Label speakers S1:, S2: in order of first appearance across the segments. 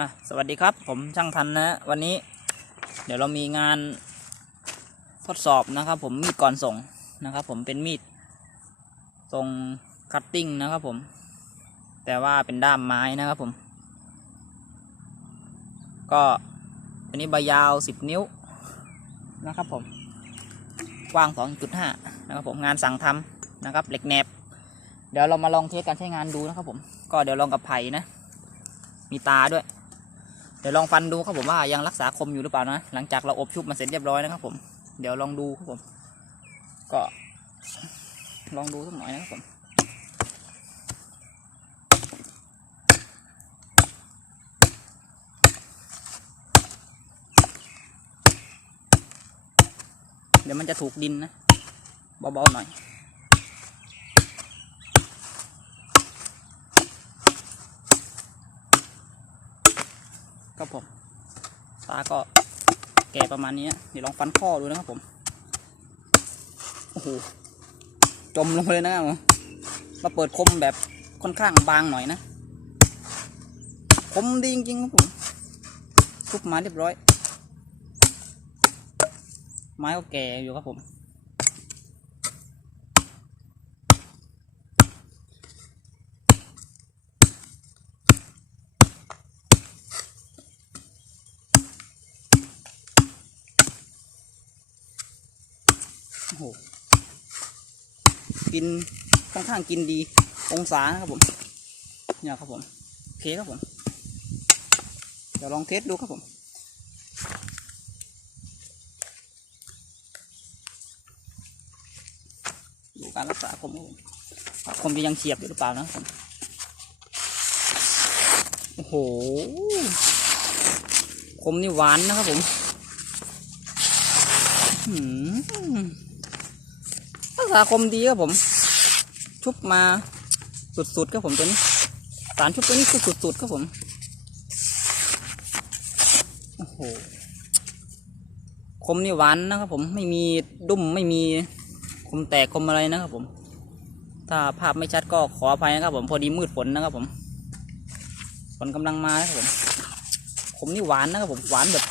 S1: อะสวัสดีครับผมช่างทันนะ วันนี้ เดี๋ยวเรามีงานทดสอบนะครับ ผมมีดก่อนส่งนะครับ ผมเป็นมีดทรงคัตติ้งนะครับ ผม แต่ว่าเป็นด้ามไม้นะครับผม ก็อันนี้ใบยาว10นิ้วนะครับ ผม กว้าง2.5นะครับ ผมงานสั่งทำนะครับเหล็กแหนบ เดี๋ยวเรามาลองเทสการใช้งานดูนะครับ ผม ก็เดี๋ยวลองกับไผ่นะมีตาด้วย เดี๋ยวลองฟันดูครับผมว่ายังรักษาคมอยู่หรือเปล่านะ หลังจากเราอบชุบมาเสร็จเรียบร้อยนะครับผม เดี๋ยวลองดูครับผม ก็ลองดูสักหน่อยนะครับผมเดี๋ยวมันจะถูกดินนะ เบาๆหน่อย ครับผมตาก็แก่ประมาณนี้เดี๋ยวลองฟันข้อดูนะครับผมโอ้โหจมลงไปเลยนะครับผมมาเปิดคมแบบค่อนข้างบางหน่อยนะคมดีจริงๆครับผมทุบมาเรียบร้อย ไม้ก็แก่อยู่ครับผม โอ้โหกินค่อนข้างกินดี องศานะครับผมเนี่ยครับผมโอเคครับผม เดี๋ยวลองเทสดูครับผมดูการรักษาคมครับผมมจะยังเฉียบอยู่หรือเปล่านะผมโอ้โหคมนี่หวานนะครับผมอืม รักษาคมดีครับผม ชุบมาสุดๆครับผมตัวนี้ สารชุบตัวนี้คือสุดๆครับผม โอ้โห คมนี่หวานนะครับผม ไม่มีดุ้มไม่มีคมแตกคมอะไรนะครับผม ถ้าภาพไม่ชัดก็ขออภัยนะครับผม พอดีมืดฝนนะครับผม ฝนกำลังมานะครับผม คมนี่หวานนะครับผม หวานแบบ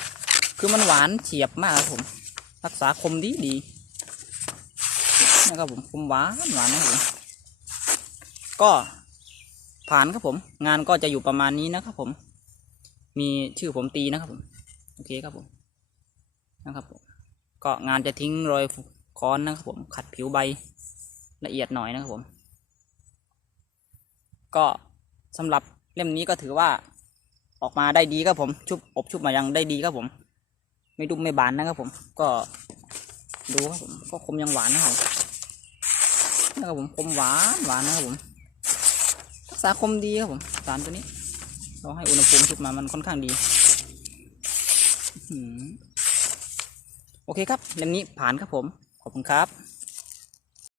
S1: คือมันหวานเฉียบมากครับผม รักษาคมดีดี นะครับผมคุมหวานหวานนะครับผมก็ผ่านครับผม งานก็จะอยู่ประมาณนี้นะครับผม มีชื่อผมตีนะครับผม โอเคครับผมนะครับผมก็งานจะทิ้งรอยค้อนนะครับผมขัดผิวใบละเอียดหน่อยนะครับผม ก็สำหรับเล่มนี้ก็ถือว่าออกมาได้ดีครับผม ชุบอบชุบมายังได้ดีครับผม ไม่ดุมไม่บานนะครับผม ก็ดูครับผมก็คมยังหวานนะครับ นะครับผมคมหวานหวานนะครับผมรักษาคมดีครับผมสารตัวนี้เราให้อุณหภูมิชุดมามันค่อนข้างดีโอเคครับเล่มนี้ผ่านครับผม ขอบคุณครับ